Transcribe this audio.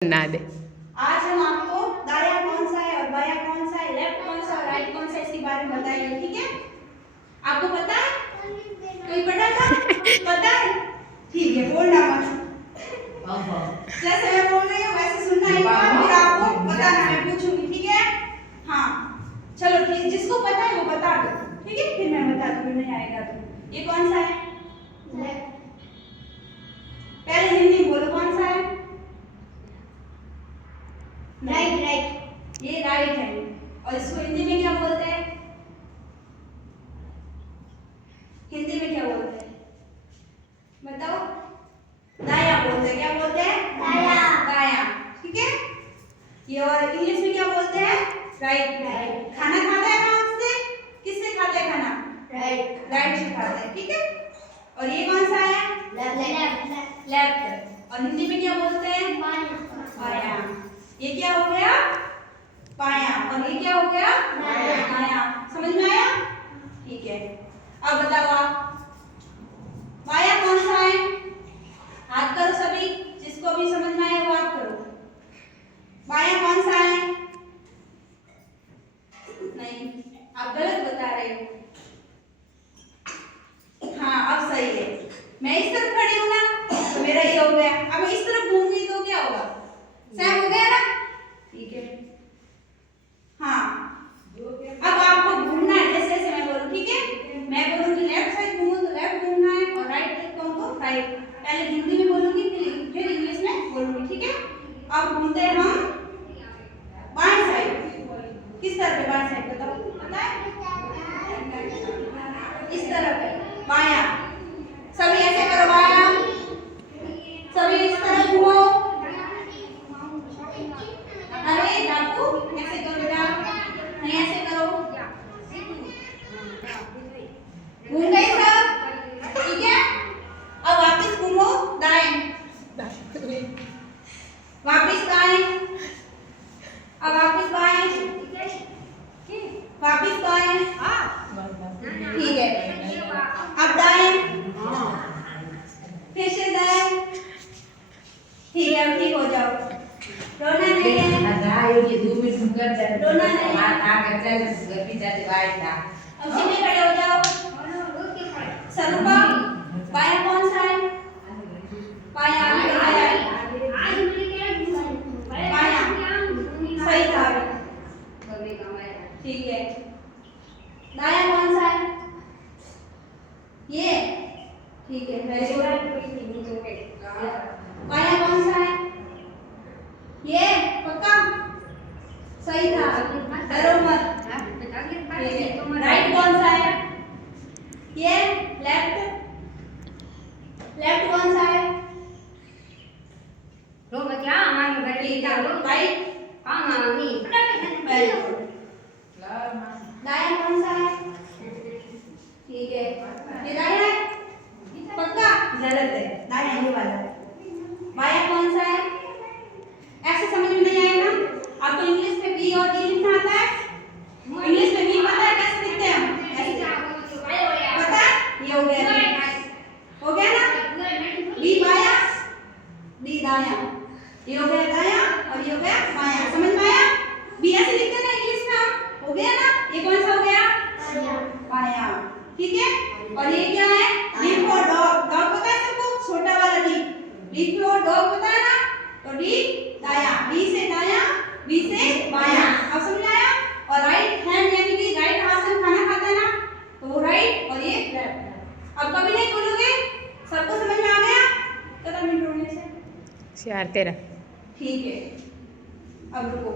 ना दे। आज हम आपको दाया कौन सा है और बाया कौन सा है, लेफ्ट कौन सा और राइट कौन सा, इसके बारे में बताएंगे। ठीक है, आपको पता है? कोई पता था? पता है? ठीक है, बोलना मत। जैसे मैं बोल रही हूँ वैसे सुनना है, फिर आपको बताना, मैं पूछूंगी। ठीक है? हाँ चलो ठीक, जिसको पता है वो बता दो। ठीक है, फिर मैं बता दूंगी, नहीं आएगा तो। ये कौन सा है? पहले हिंदी बोलो, कौन सा है? राइट। राइट, ये राइट है। और इसको हिंदी में क्या बोलते हैं? हिंदी में क्या बोलते हैं बताओ? दाया बोलते हैं। क्या बोलते हैं? दाया। दाया, ठीक है। ये और इंग्लिश में क्या बोलते हैं? राइट। राइट। खाना खाता है कौन से? किससे खाते हैं खाना? राइट। राइट से खाते हैं, ठीक है। और ये कौन सा है? लेफ्ट। लेफ्ट। और हिंदी में क्या बोलते हैं? बाया। ये क्या हो गया? बाया। और ये क्या हो गया? दाया। समझ में आया? ठीक है, अब बताओ आप बाया कौन सा है? हाथ करो सभी, जिसको भी समझ में आया वो हाथ करो। बाया कौन सा है? नहीं, आप गलत बता रहे हो। हाँ अब सही है। मैं इस तरफ खड़ी हूँ ना, तो मेरा ये हो गया। अब इस तरफ घूमूंगी तो क्या होगा? सेम हो गया ना? ठीक है। हाँ अब आपको घूमना है, जैसे जैसे मैं बोलूँ, ठीक है। मैं बोलूँगी लेफ्ट साइड घूमो तो लेफ्ट घूमना है, और राइट साइड कहूँ तो राइट। पहले हिंदी में बोलूँगी, फिर इंग्लिश में बोलूँगी, ठीक है। अब घूमते हैं हम बाएं साइड। किस तरफ है बाएं साइड बताओ? पता है? इस तरफ है बायां। सभी ऐसे करो, बायां। सभी इस तरफ घूमो। अरे बाबू ऐसे करो बेटा, नहीं ऐसे करो। घूम गए सब? ठीक है, अब वापस घूमो दाएं। वापस दाएं। अब वापस बाएं। वापस बाएं। ठीक है, अब दाएं। फिर से दाएं। ठीक है, अब ठीक हो जाओ। रोना नहीं है। रोना नहीं है। अब सीधे खड़े हो जाओ। स्वरूपा बाया कौन सा है? बाया। बाया सही था, ठीक है। दाया कौन सा है? ये, ठीक है, वेरी गुड। बाया कौन सा है? ये पक्का सही था, डरो मत। राइट कौन सा है? ये लेफ्ट। लेफ्ट कौन सा है? राइट। दाया कौन सा है? ठीक है, ये दाया है पक्का? गलत है, दाया ये वाला है। बाया कौन सा है? ऐसे समझ में नहीं आया ना? आपको इंग्लिश में बी और डी लिखना आता है? इंग्लिश में बी पता है कैसे लिखते हैं हम? पता है? ये हो गया, हो गया ना? बी बाया, डी दाया। ये हो गया दाया और ये हो गया बाया। समझ में आया? बी ऐसे लिखते हैं ना इंग्लिश में हम, हो गया ना? ये कौन सा हो गया? बाया, ठीक है। और ये क्या है? D for dog. डॉग पता है सबको? छोटा वाला डी। डी फॉर डॉग पता है ना? तो डी दाया, डी से दाया, बी से बाया। अब समझ आया? और राइट हैंड यानी कि राइट हाथ से खाना खाता है ना, तो वो राइट और ये लेफ्ट। अब कभी नहीं बोलोगे, सबको समझ में आ गया? कितना मिनट होने से? 4:13। ठीक है, अब रुको।